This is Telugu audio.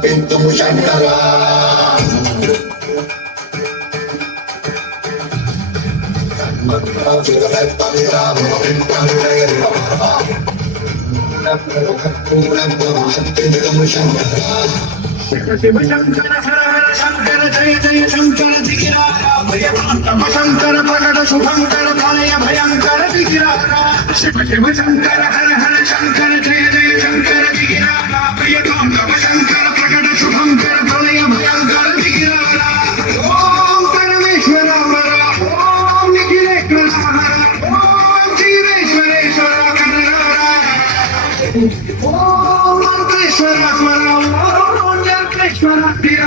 పింతు శంకరా శివ శంకర హర హర శంకర జయ జయ శంకర దిగిరామ శంకర ప్రకట శుభంకర ప్రళయ భయంకర దిగిరామ శివ శివ శంకర హర హర శంకర జయ జయ శంకర దిగిరామ శంకర ప్రకట శుభంకర ప్రళయ భయంకర దిగిరామ ఓం పరమేశ్వర హర ఓం నిఖిలేశ్వర హర ఓం జీవేశ్వరేశ్వర కనరార ఓం మంత్రేశ్వర స్మర ఓం జంత్రేశ్వర స్థిర